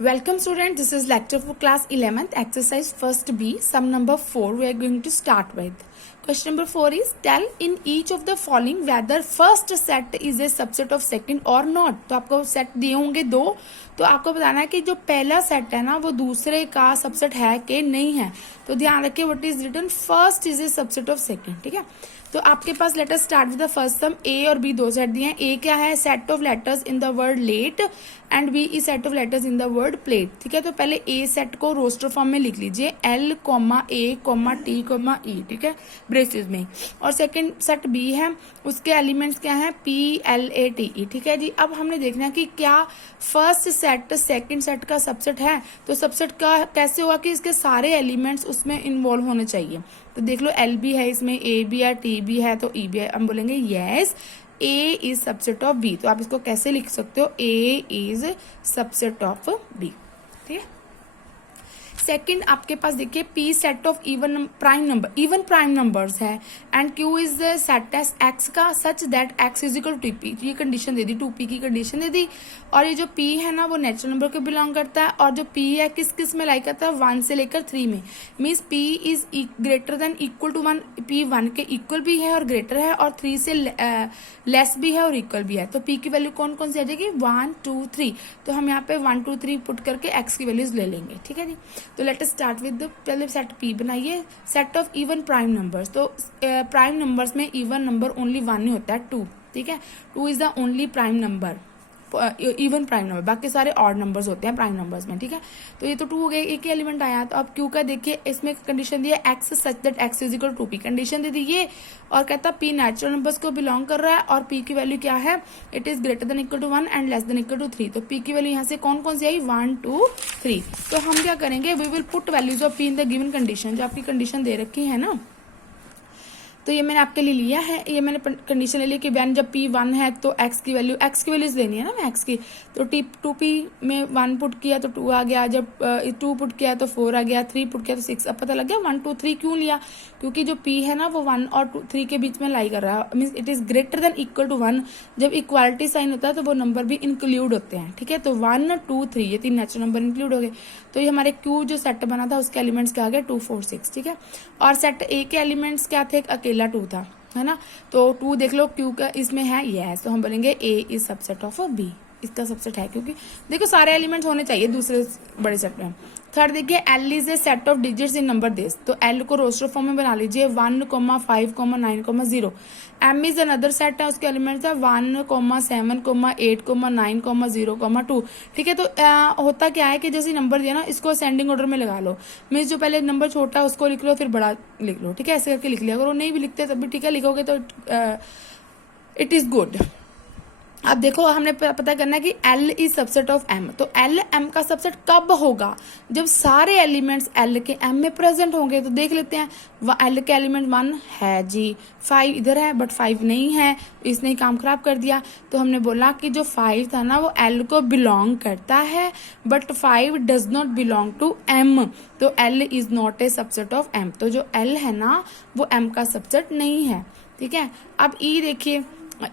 Welcome student, this is lecture for class 11th, exercise first B, sum number 4 we are going to start with. Question number 4 is tell in each of the following whether first set is a subset of second or not. तो आपको set दिए होंगे दो, तो आपको बताना है कि जो पहला सेट है ना वो दूसरे का सबसेट है कि नहीं है. तो ध्यान रखिए what is written first is a subset of second. ठीक है, तो आपके पास let us start with the first sum. A और बी दो सेट दिए हैं. ए क्या है? Set of letters in the word let and B is set of letters in the word plate. ठीक है, तो पहले ए सेट को रोस्टर फॉर्म में लिख लीजिए L, A, T, E. ठीक है, ब्रेसेस में. और सेकंड सेट बी है, उसके एलिमेंट्स क्या है? P, L, A, T, E. ठीक है जी, अब हमने देखना है कि क्या फर्स्ट सेट सेकंड सेट का सबसेट है. तो सबसेट का कैसे होगा कि इसके सारे एलिमेंट्स उसमें इन्वॉल्व होने चाहिए. तो देख लो L भी है इसमें, A भी है, T भी है, तो E भी है. हम बोलेंगे yes A is subset of B. तो आप इसको कैसे लिख सकते हो? A is subset of B. ठीक है. सेकंड आपके पास देखिए P set of even prime numbers है and Q is set as X का such that X is equal to P. ये कंडीशन दे दी, 2P की कंडीशन दे दी. और ये जो P है ना वो नेचुरल नंबर को बिलोंग करता है, और जो P है किस किस में लाई करता है? 1 से लेकर 3 में. Means P is greater than equal to 1. P 1 के इक्वल भी है और ग्रेटर है, और 3 से लेस भी है और इक्वल भी है. तो P की वैल्यू कौन कौन सी आ जाएगी? 1 2 3. तो हम यहाँ पे 1 2 3 पुट करके X की वैल्यूज ले लेंगे. ठीक है जी, तो लेट अस स्टार्ट विद पहले सेट P बनाइए. Set of even prime numbers. तो प्राइम नंबर्स में इवन नंबर ओनली 1 ही होता है, 2. ठीक है, 2 is the only prime number, even prime number. बाकी सारे ऑड नंबर्स होते हैं प्राइम नंबर्स में. ठीक है, तो ये तो 2 हो गए, एक ही एलिमेंट आया. तो अब Q का देखिए, इसमें कंडीशन दी है X such that X is equal to P. Condition दे दी ये, और कहता P नेचुरल नंबर्स को बिलोंग कर रहा है, और P की वैल्यू क्या है? It is greater than equal to 1 and less than equal to 3. तो P की वैल्यू यहाँ से कौन कौन सी आई? 1 2 3. तो हम क्या करेंगे? We will put values of P in the given condition. जो आपकी कंडीशन दे रखी है ना, तो ये मैंने आपके लिए लिया है. ये मैंने कंडीशन ले ली कि वैन जब P 1 है तो X की वैल्यूज लेनी है ना मैं X की. तो 2P में 1 पुट किया तो 2 आ गया, जब 2 पुट किया तो 4 आ गया, 3 पुट किया तो 6. अब पता लग गया 1 2 3 क्यों लिया? क्योंकि जो P है ना वो 1 और 3 के बीच में लाई कर रहा है. Means it is greater than equal to 1. जब इक्वालिटी साइन होता है तो वो नंबर भी इंक्लूड होते हैं. ठीक है, तो 1 2 3 ये 3 नेचुरल नंबर इंक्लूड हो गए. तो ये हमारे Q जो सेट बना था उसके एलिमेंट्स क्या आ गए? 2 4 6. ठीक है, और सेट A के एलिमेंट्स क्या थे? एक अकेला 2 था, है ना. तो 2 देख लो Q का इसमें है यस. तो हम बोलेंगे A is subset of B. इसका सबसेट है, क्योंकि देखो सारे एलिमेंट्स होने चाहिए दूसरे बड़े सेट में. थर्ड देखिए L is a set of digits in number this. तो L को रोस्टर फॉर्म में बना लीजिए 1 5 9 0. M इज अनदर सेट है, उसके एलिमेंट्स है 1 7 8 9 0 2. ठीक है, तो होता क्या है कि जैसे नंबर दिया ना इसको असेंडिंग ऑर्डर में लगा लो. मीन्स जो पहले नंबर छोटा है उसको लिख लो, फिर बड़ा लिख लो. ठीक है, ऐसे करके लिख लिया. अगर वो नहीं भी लिखते तब भी ठीक है, लिखोगे तो इट इज गुड. अब देखो हमने पता करना है कि L is subset of M. तो L M का सबसेट कब होगा? जब सारे एलिमेंट्स L के M में प्रेजेंट होंगे. तो देख लेते हैं, L के एलिमेंट 1 है जी, 5 इधर है बट 5 नहीं है, इसने ही काम खराब कर दिया. तो हमने बोला कि जो 5 था ना वो L को बिलोंग करता है, but 5 does not belong to M. तो L is not a subset of M. तो जो L है ना वो M का सबसेट नहीं है. ठीक है, अब E देखिए,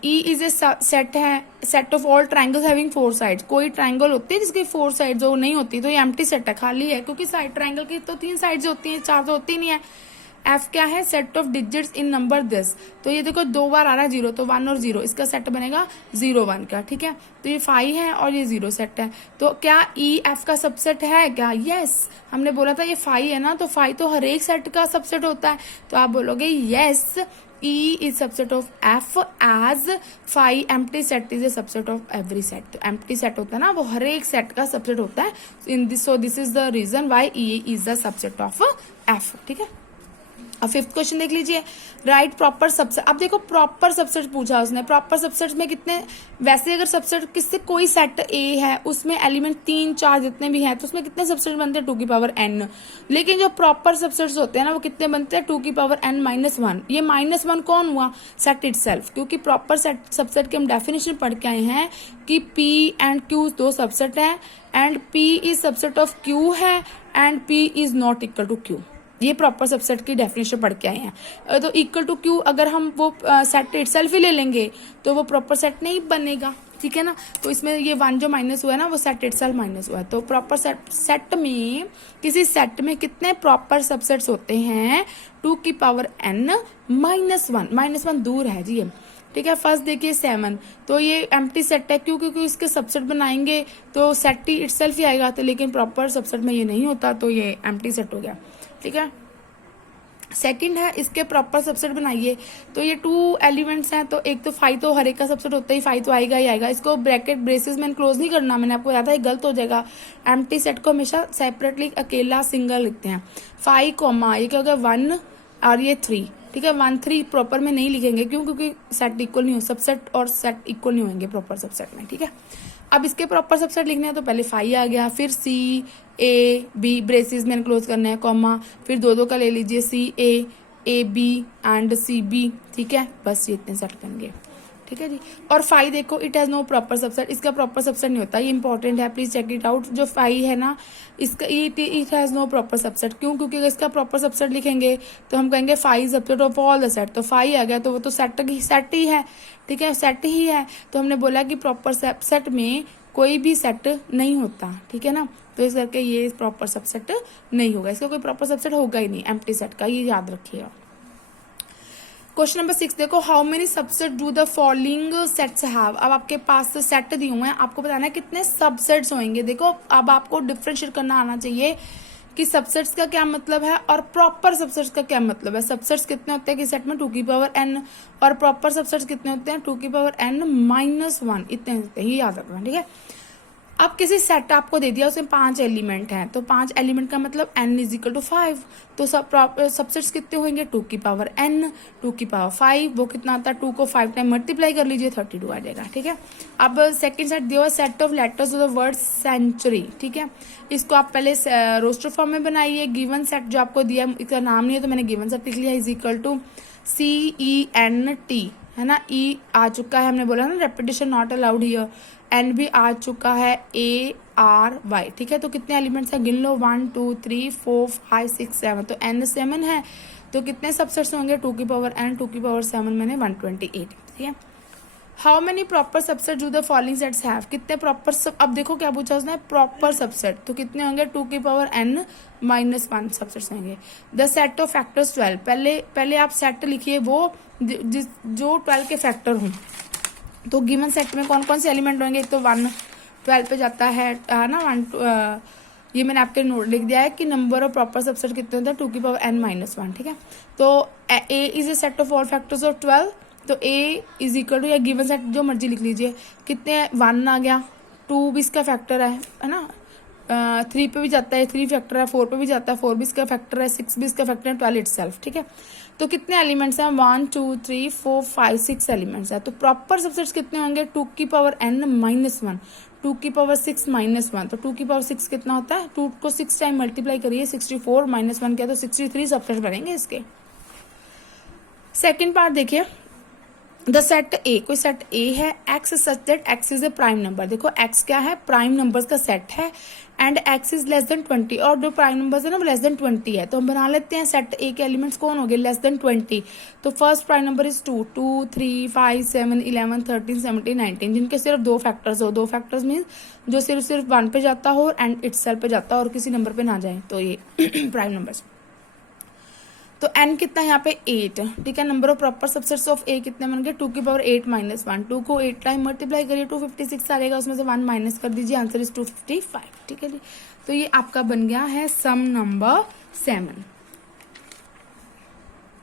E इज ए सेट है, set of all triangles having 4 sides. कोई ट्राइंगल होती है जिसकी 4 साइड्स हो, नहीं होती तो ये एम्प्टी सेट है, खाली है, क्योंकि साइड ट्राइंगल की तो 3 साइड्स होती हैं, 4 तो होती नहीं है. F क्या है? Set of digits in number this. तो ये देखो 2 बार आ रहा है 0, तो 1 और 0, इसका सेट बनेगा 0 1 का. ठीक है, तो ये 5 है और ये 0 सेट है. तो क्या E F का सबसेट है क्या? यस. हमने बोला था ये 5 है ना, तो 5 तो हर एक सेट का सबसेट होता है. तो आप बोलोगे yes E is subset of F as 5 empty set is a subset of every set. तो empty set होता है ना वो हर एक सेट का सबसेट होता है. In this, so this is the reason why E is the subset of F. ठीक है, अब 5th क्वेश्चन देख लीजिए. Right proper subset. अब देखो प्रॉपर सबसेट पूछा उसने. प्रॉपर सबसेट में कितने? वैसे अगर सबसेट किससे कोई सेट A है उसमें एलिमेंट 3 4 जितने भी हैं तो उसमें कितने सबसेट बनते हैं? 2 की पावर n. लेकिन जो प्रॉपर सबसेट्स होते हैं ना वो कितने बनते हैं? 2 की पावर n -1. ये -1 कौन हुआ? Set itself. क्योंकि प्रॉपर सबसेट की हम डेफिनेशन पढ़ के आए हैं कि P एंड Q 2 सबसेट है, and P is subset of Q है, and P is not equal to Q. ये प्रॉपर सबसेट की डेफिनेशन पढ़ के आए हैं. तो इक्वल टू Q अगर हम वो सेट इटसेल्फ ही ले लेंगे तो वो प्रॉपर सेट नहीं बनेगा. ठीक है ना। तो इसमें ये 1 जो माइनस हुआ है ना वो सेट इटसेल्फ माइनस हुआ है। तो प्रॉपर सेट में, किसी सेट में कितने प्रॉपर सबसेट्स होते हैं, 2 की पावर n -1 दूर है जी ये, ठीक है। फर्स्ट देखिए 7, तो ये एम्प्टी सेट है, क्यों, क्योंकि इसके सबसेट बनाएंगे तो सेट ही इटसेल्फ ही आएगा, तो लेकिन प्रॉपर सबसेट में ये नहीं होता, तो ये एम्प्टी सेट हो गया, ठीक है। सेकंड है, इसके प्रॉपर सबसेट बनाइए, तो ये 2 एलिमेंट्स हैं, तो एक तो 5 तो हर एक का सबसेट होता ही 5 तो आएगा ही आएगा। इसको ब्रैकेट ब्रेसेस में क्लोज नहीं करना, मैंने आपको बताया था, ये गलत हो जाएगा। एम्प्टी सेट को हमेशा सेपरेटली अकेला सिंगल लिखते हैं। 5 कॉमा ये क्या होगा 1 और ये 3, ठीक है। 1 3 प्रॉपर में नहीं लिखेंगे, क्यों, क्योंकि सेट इक्वल नहीं हो, सबसेट और सेट इक्वल नहीं होंगे प्रॉपर सबसेट में, ठीक है। अब इसके प्रॉपर सबसेट लिखने हैं, तो पहले 5 आ गया, फिर C A B ब्रेसेस में क्लोज करना है, कॉमा, फिर 2 का ले लीजिए C A B and C B, ठीक है। बस ये इतने सेट बन ठीक है जी। और 5 देखो, it has no proper subset, इसका प्रॉपर सबसेट नहीं होता, ये इंपॉर्टेंट है, प्लीज चेक इट आउट। जो 5 है ना, इसका it has no proper subset, क्यों, क्योंकि अगर इसका प्रॉपर सबसेट लिखेंगे तो हम कहेंगे 5 subset of all the set, तो 5 आ गया, तो वो तो सेट ही है, ठीक है, सेट ही है। तो हमने बोला कि प्रॉपर सबसेट में कोई भी सेट नहीं होता, ठीक है ना, तो इस करके ये प्रॉपर सबसेट नहीं होगा, इसका कोई प्रॉपर सबसेट होगा ही नहीं एम्प्टी सेट का, ये याद रखिएगा। क्वेश्चन नंबर 6 देखो, how many subset do the following sets have. अब आपके पास सेट दिए हुए हैं, आपको बताना है कितने सबसेट्स होंगे। देखो अब आपको डिफरेंशिएट करना आना चाहिए कि सबसेट्स का क्या मतलब है और प्रॉपर सबसेट्स का क्या मतलब है। सबसेट्स कितने होते हैं कि सेट में 2 की पावर n, और प्रॉपर सबसेट्स कितने होते हैं 2 की पावर n -1, इतने होते हैं, ये याद रखना, ठीक है। अब किसी सेट आपको दे दिया, उसमें 5 एलिमेंट हैं, तो 5 एलिमेंट का मतलब n = 5, तो सबसेट्स कितने होंगे 2 की पावर n, 2 की पावर 5, वो कितना आता है 2 को 5 टाइम मल्टीप्लाई कर लीजिए 32 आ जाएगा, ठीक है। अब सेकंड सेट दिया हुआ set of letters of the word century, ठीक है। इसको आप पहले रोस्टर फॉर्म में बनाइए। गिवन सेट जो आपको दिया, इसका नाम नहीं है तो मैंने गिवन सेट लिख लिया, = CENT, है ना। E आ चुका है, हमने बोला ना repetition not allowed here. N भी आ चुका है, ARY, ठीक है। तो कितने एलिमेंट्स हैं गिन लो, 1 2 3 4 5 6 7, तो N 7 है, तो कितने सबसेट्स होंगे 2 की पावर n, 2 की पावर 7 मैंने 128, ठीक है। How many proper subset do the following sets have, कितने प्रॉपर अब देखो क्या पूछा उसने, प्रॉपर सबसेट, तो कितने होंगे 2 की पावर n -1 सबसेट्स होंगे। द सेट ऑफ फैक्टर्स 12, पहले आप सेट लिखिए वो जो 12 के फैक्टर हों। तो गिवन सेट में कौन कौन से एलिमेंट होंगे, एक तो 1 12 पे जाता है ना, 1 ये मैंने आपके नोट लिख दिया है कि नंबर ऑफ प्रॉपर सबसेट कितने होते हैं 2 की पावर n -1, ठीक है। तो A is a set of all factors of 12, तो A = या गिवन सेट जो मर्जी लिख लीजिए, कितने 1 आ गया, 2 भी इसका फैक्टर है ना, 3 पे भी जाता है, 3 फैक्टर है, 4 पे भी जाता है, 4 भी इसका फैक्टर है, 6 भी इसका फैक्टर है, 12 इटसेल्फ, ठीक है। तो कितने एलिमेंट्स हैं 1 2 3 4 5 6 एलिमेंट्स है। तो प्रॉपर सबसेट्स कितने होंगे 2 की पावर n -1, 2 की पावर 6 -1, तो 2 की पावर 6 कितना होता है, 2 को 6 टाइम मल्टीप्लाई करिए, 64 -1 क्या, तो 63 सबसेट बनेंगे इसके। सेकेंड पार्ट देखिए, द सेट ए, कोई सेट ए है, x such that x is a prime number. देखो एक्स क्या है, प्राइम नंबर्स का सेट है, एंड एक्स इज <20, और जो प्राइम नंबर्स है ना वो <20 है। तो हम बना लेते हैं सेट ए के एलिमेंट्स कौन हो गए <20। तो फर्स्ट प्राइम नंबर इज 2 2 3 5 7 11 13 17 19, जिनके सिर्फ 2 फैक्टर्स हो। 2 फैक्टर्स मीन जो सिर्फ 1 पे जाता हो एंड इटसेल्फ पे जाता हो और किसी नंबर पे ना जाए, तो ये प्राइम नंबर्स। तो n कितना यहाँ पे 8, ठीक है। Number of proper subsets of a कितने बन गए 2 की पावर 8 -1, 2 को 8 टाइम मल्टीप्लाई करिए 256 आ जाएगा, उसमें से 1 माइनस कर दीजिए, आंसर इज 255, ठीक है जी। तो ये आपका बन गया है सम नंबर 7।